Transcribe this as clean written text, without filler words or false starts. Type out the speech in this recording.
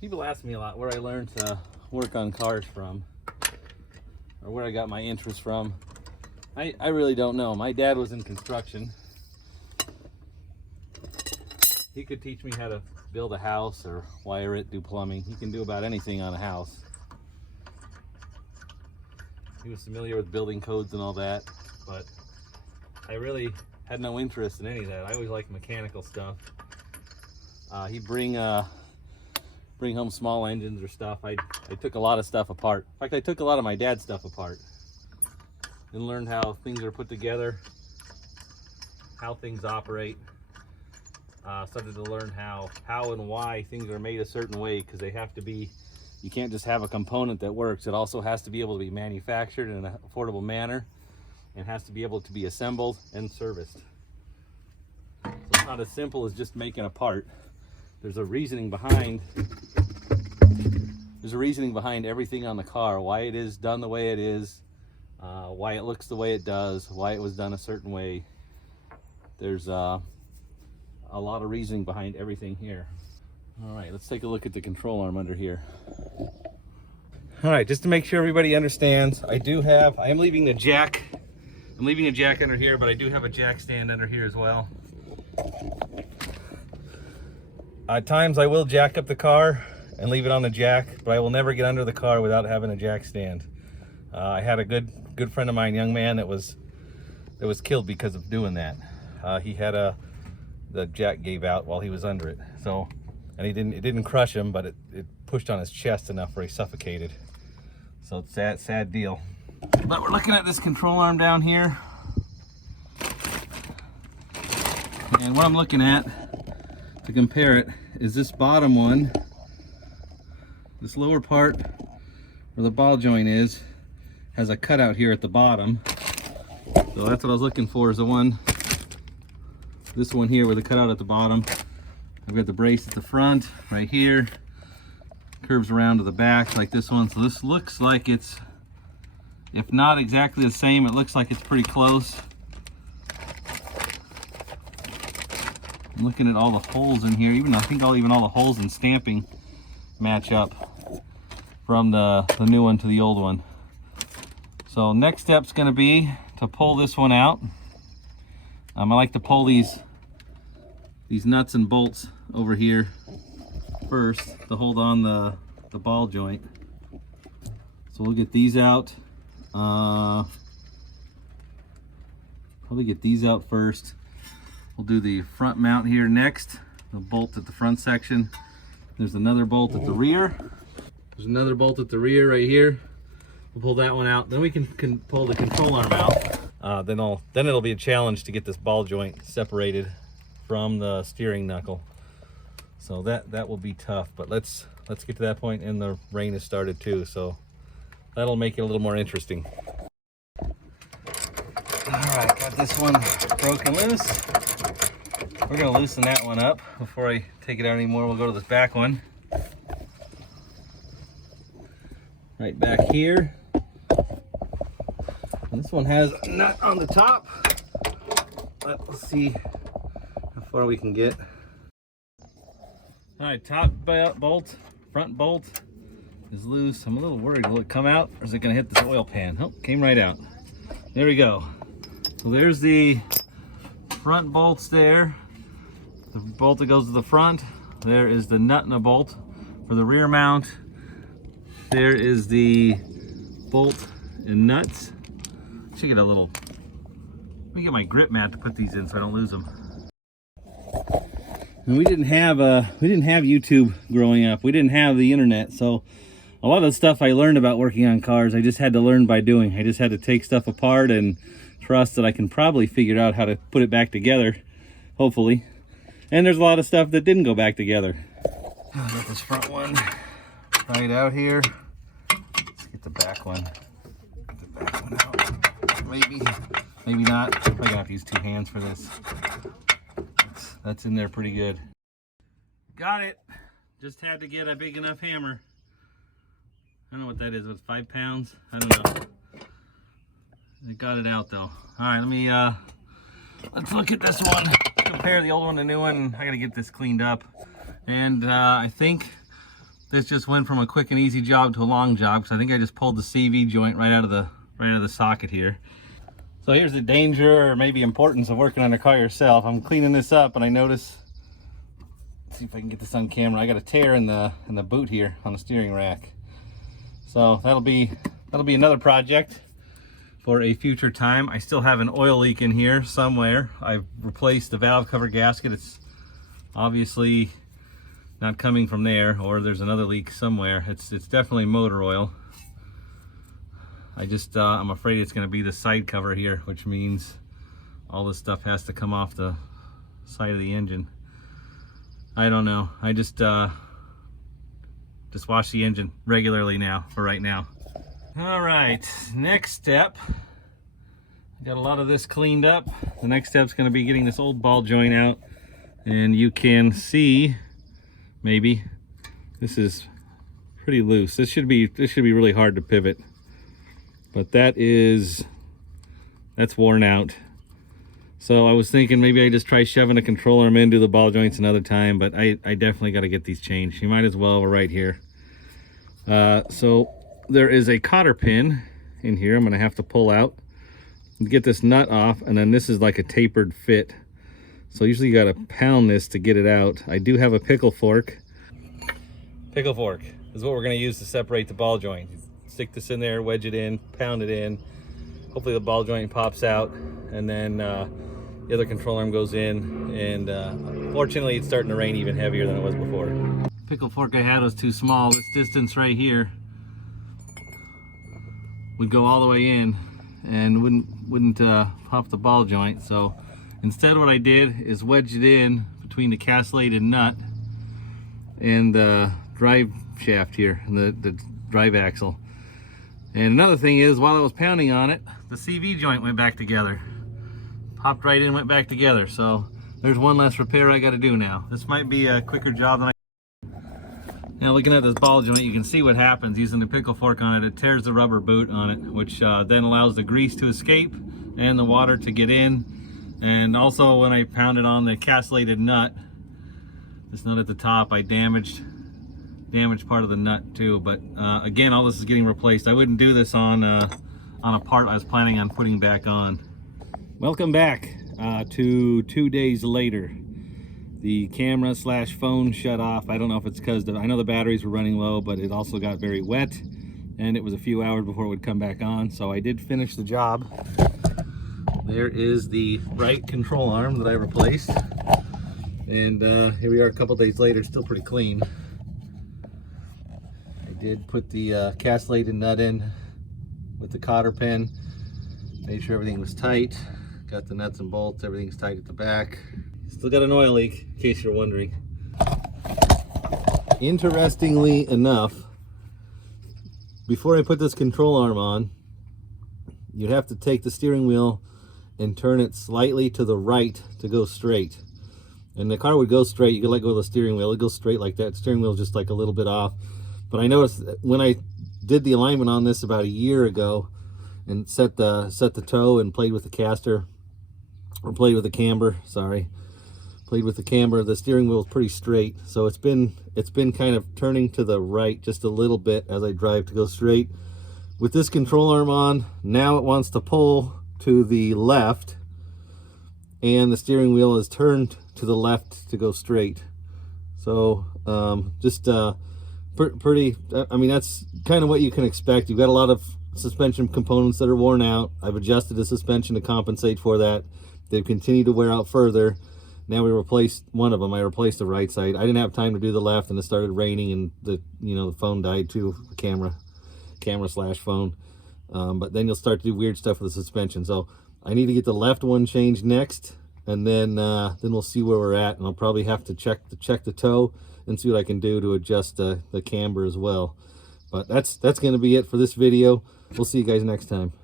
People ask me a lot where I learned to work on cars from, or where I got my interest from. I really don't know. My dad was in construction. He could teach me how to build a house or wire it, do plumbing. He can do about anything on a house. He was familiar with building codes and all that, but I really had no interest in any of that. I always liked mechanical stuff. He'd bring home small engines or stuff. I took a lot of stuff apart. In fact, I took a lot of my dad's stuff apart and learned how things are put together, how things operate. Started to learn how and why things are made a certain way, because they have to be, you can't just have a component that works. It also has to be able to be manufactured in an affordable manner and has to be able to be assembled and serviced. So it's not as simple as just making a part. There's a reasoning behind everything on the car, why it is done the way it is, why it looks the way it does, why it was done a certain way. There's a lot of reasoning behind everything here. All right, let's take a look at the control arm under here. All right, just to make sure everybody understands, I am leaving the jack. I'm leaving a jack under here, but I do have a jack stand under here as well. At times I will jack up the car and leave it on the jack, but I will never get under the car without having a jack stand. I had a good friend of mine, young man, that was killed because of doing that. He had the jack gave out while he was under it. So, and it didn't crush him, but it pushed on his chest enough where he suffocated. So it's a sad deal. But we're looking at this control arm down here. And what I'm looking at to compare it is this bottom one. This lower part where the ball joint is has a cutout here at the bottom. So that's what I was looking for, is the one, this one here with the cutout at the bottom. I've got the brace at the front right here, curves around to the back like this one. So this looks like it's, if not exactly the same, it looks like it's pretty close. I'm looking at all the holes in here. I think even all the holes in stamping match up from the new one to the old one. So next step's going to be to pull this one out. I like to pull these nuts and bolts over here first to hold on the ball joint. So we'll get these out. Probably get these out first. We'll do the front mount here next. The bolt at the front section. There's another bolt at the rear. There's another bolt at the rear right here. We'll pull that one out. Then we can pull the control arm out. Then it'll be a challenge to get this ball joint separated from the steering knuckle. So that will be tough. But let's get to that point, and the rain has started too. So that'll make it a little more interesting. All right, got this one broken loose. We're gonna loosen that one up before I take it out anymore. We'll go to this back one. Right back here. And this one has a nut on the top. Let's see how far we can get. All right, top bolt, front bolt is loose. I'm a little worried. Will it come out, or is it gonna hit this oil pan? Oh, came right out. There we go. So there's the front bolts there. The bolt that goes to the front. There is the nut and a bolt for the rear mount. There is the bolt and nuts. Should get a little, let me get my grip mat to put these in so I don't lose them. And we didn't have YouTube growing up. We didn't have the internet, so a lot of the stuff I learned about working on cars, I just had to learn by doing. I just had to take stuff apart and trust that I can probably figure out how to put it back together, hopefully. And there's a lot of stuff that didn't go back together. I'll get this front one right out here. Let's get the back one. Get the back one out. Maybe not. I'm gonna have to use two hands for this. That's in there pretty good. Got it. Just had to get a big enough hammer. I don't know what that is. What's 5 pounds? I don't know. I got it out though. All right, let's look at this one. Compare the old one to the new one. I gotta get this cleaned up. And I think This just went from a quick and easy job to a long job, because I think I just pulled the CV joint right out of the socket here. So here's the danger, or maybe importance, of working on a car yourself. I'm cleaning this up and I notice, let's see if I can get this on camera, I got a tear in the boot here on the steering rack. So that'll be another project for a future time. I still have an oil leak in here somewhere. I've replaced the valve cover gasket. It's obviously not coming from there, or there's another leak somewhere. It's definitely motor oil. I'm afraid it's going to be the side cover here, which means all this stuff has to come off the side of the engine. I don't know. I just wash the engine regularly now for right now. All right, next step. I got a lot of this cleaned up. The next step's going to be getting this old ball joint out, and you can see, maybe, this is pretty loose. This should be really hard to pivot, but that's worn out. So I was thinking maybe I just try shoving a control arm into the ball joints another time, but I definitely got to get these changed. You might as well, we're right here. So there is a cotter pin in here I'm going to have to pull out and get this nut off, and then this is like a tapered fit. So usually you got to pound this to get it out. I do have a pickle fork. Pickle fork is what we're going to use to separate the ball joint. Stick this in there, wedge it in, pound it in. Hopefully the ball joint pops out, and then the other control arm goes in, and fortunately it's starting to rain even heavier than it was before. Pickle fork I had was too small. This distance right here would go all the way in and wouldn't pop the ball joint. So instead what I did is wedge it in between the castellated nut and the drive shaft here, and the drive axle. And another thing is, while I was pounding on it, the CV joint went back together. Popped right in, went back together. So there's one less repair I got to do now. This might be a quicker job than Now looking at this ball joint, you can see what happens using the pickle fork on it. It tears the rubber boot on it, which then allows the grease to escape and the water to get in. And also when I pounded on the castellated nut, this nut at the top, I damaged part of the nut too. But again, all this is getting replaced. I wouldn't do this on a part I was planning on putting back on. Welcome back to 2 days later. The camera / phone shut off. I don't know if it's because I know the batteries were running low, but it also got very wet, and it was a few hours before it would come back on. So I did finish the job. There is the right control arm that I replaced, and here we are a couple days later, still pretty clean. I did put the castellated nut in with the cotter pin, made sure everything was tight, got the nuts and bolts, everything's tight at the back. Still got an oil leak, in case you're wondering. Interestingly enough, before I put this control arm on, you'd have to take the steering wheel and turn it slightly to the right to go straight. And the car would go straight. You could let go of the steering wheel, it goes straight like that. The steering wheel is just like a little bit off. But I noticed that when I did the alignment on this about a year ago and set the toe and played with the caster, or played with the camber, played with the camber, the steering wheel is pretty straight. So it's been kind of turning to the right just a little bit as I drive to go straight. With this control arm on, now it wants to pull to the left, and the steering wheel is turned to the left to go straight. So pretty, I mean, that's kind of what you can expect. You've got a lot of suspension components that are worn out. I've adjusted the suspension to compensate for that. They've continued to wear out further. Now we replaced one of them. I replaced the right side. I didn't have time to do the left, and it started raining, and the phone died too, the camera / phone. But then you'll start to do weird stuff with the suspension. So I need to get the left one changed next, and then we'll see where we're at. And I'll probably have to check the toe and see what I can do to adjust the camber as well. But that's going to be it for this video. We'll see you guys next time.